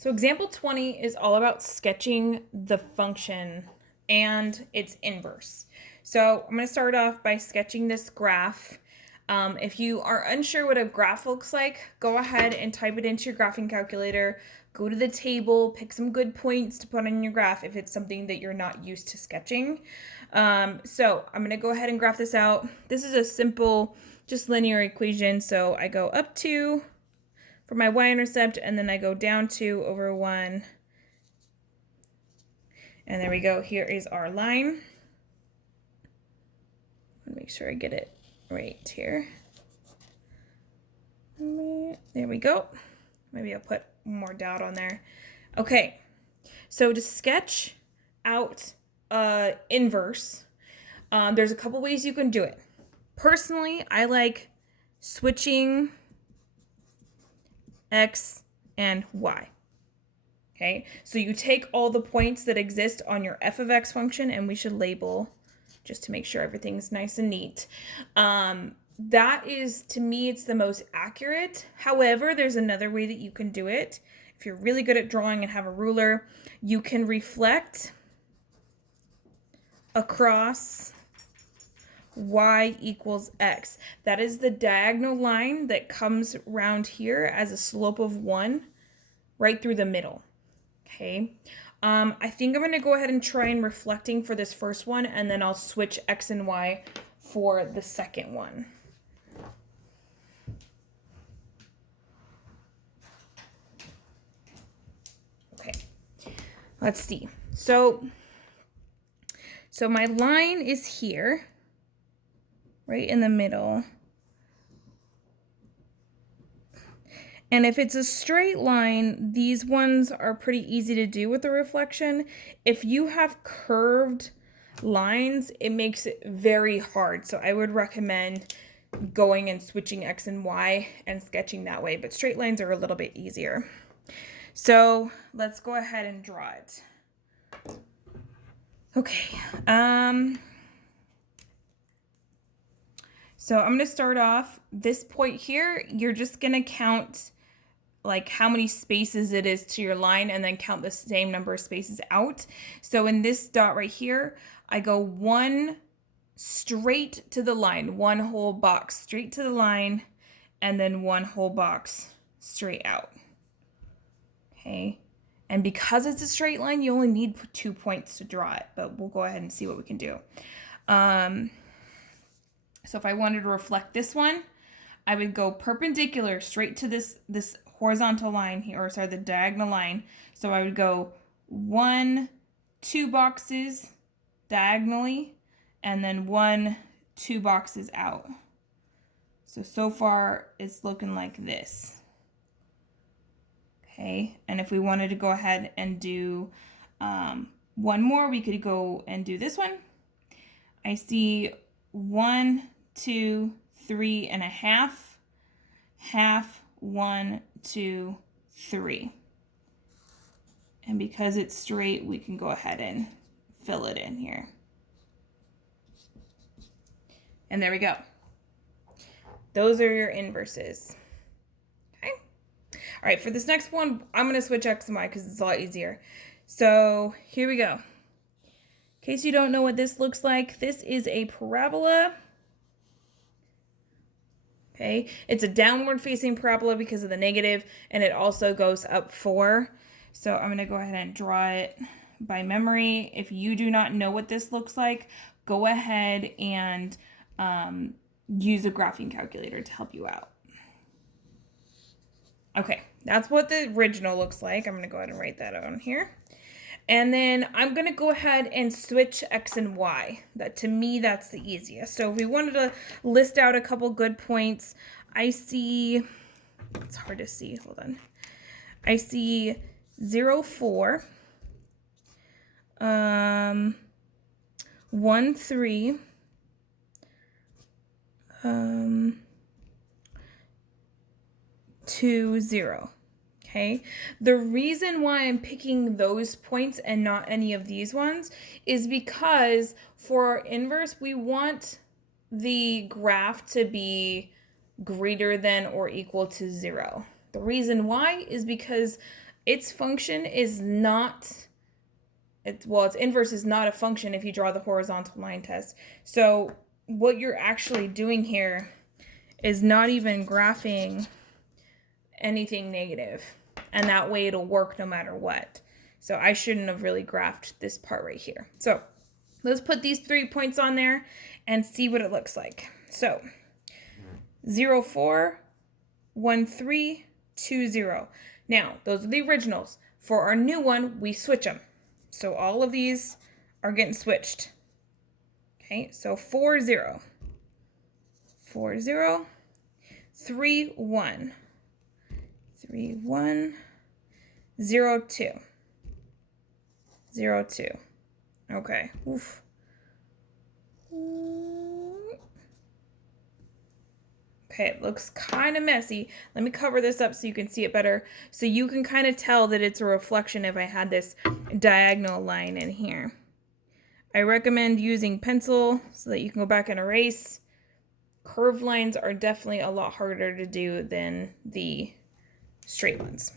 So example 20 is all about sketching the function and its inverse. So I'm going to start off by sketching this graph. If you are unsure what a graph looks like, go ahead and type it into your graphing calculator. Go to the table, pick some good points to put on your graph if it's something that you're not used to sketching. So I'm going to go ahead and graph this out. This is a simple, just linear equation. So I go up 2 for my y-intercept, and then I go down 2 over 1. And there we go. Here is our line. Make sure I get it right here. There we go. Maybe I'll put more dot on there. Okay, so to sketch out inverse, there's a couple ways you can do it. Personally, I like switching X and Y. Okay, so you take all the points that exist on your f of x function, and we should label just to make sure everything's nice and neat. That is, to me, it's the most accurate. However, there's another way that you can do it. If you're really good at drawing and have a ruler, you can reflect across y equals x. That is the diagonal line that comes around here as a slope of 1 right through the middle. Okay, I think I'm going to go ahead and try and reflecting for this first one, and then I'll switch x and y for the second one. Okay, let's see. So my line is here, right in the middle. And if it's a straight line, these ones are pretty easy to do with the reflection. If you have curved lines, it makes it very hard. So I would recommend going and switching X and Y and sketching that way. But straight lines are a little bit easier. So let's go ahead and draw it. Okay. So I'm going to start off this point here. You're just going to count like how many spaces it is to your line, and then count the same number of spaces out. So in this dot right here, I go 1 straight to the line, 1 whole box straight to the line, and then 1 whole box straight out. Okay. And because it's a straight line, you only need 2 points to draw it, but we'll go ahead and see what we can do. So if I wanted to reflect this one, I would go perpendicular straight to this horizontal line here, or sorry, the diagonal line. So I would go 1, 2 boxes diagonally, and then 1, 2 boxes out. So far it's looking like this. Okay, and if we wanted to go ahead and do one more, we could go and do this one. I see 1, 2, 3 and a half, 1, 2, 3. And because it's straight, we can go ahead and fill it in here. And there we go. Those are your inverses. Okay. All right, for this next one, I'm going to switch X and Y because it's a lot easier. So here we go. In case you don't know what this looks like, this is a parabola. Okay, it's a downward facing parabola because of the negative, and it also goes up 4. So I'm going to go ahead and draw it by memory. If you do not know what this looks like, go ahead and use a graphing calculator to help you out. Okay, that's what the original looks like. I'm going to go ahead and write that on here. And then I'm going to go ahead and switch X and Y. That, to me, that's the easiest. So if we wanted to list out a couple good points, I see, it's hard to see, hold on. I see 0, 4, 1, 3, 2, 0. Okay, the reason why I'm picking those points and not any of these ones is because for our inverse, we want the graph to be greater than or equal to 0. The reason why is because its function is not, its inverse is not a function if you draw the horizontal line test. So what you're actually doing here is not even graphing anything negative, and that way it'll work no matter what. So I shouldn't have really graphed this part right here. So let's put these 3 points on there and see what it looks like. So 0, 4, 1, 3, 2, 0. Now, those are the originals. For our new one, we switch them. So all of these are getting switched. Okay, so 4, 0. 4, 0. 3, 1. 3, 1. 0, 2. 0, 2. Okay. Oof. Okay, it looks kind of messy. Let me cover this up so you can see it better. So you can kind of tell that it's a reflection if I had this diagonal line in here. I recommend using pencil so that you can go back and erase. Curved lines are definitely a lot harder to do than the straight ones.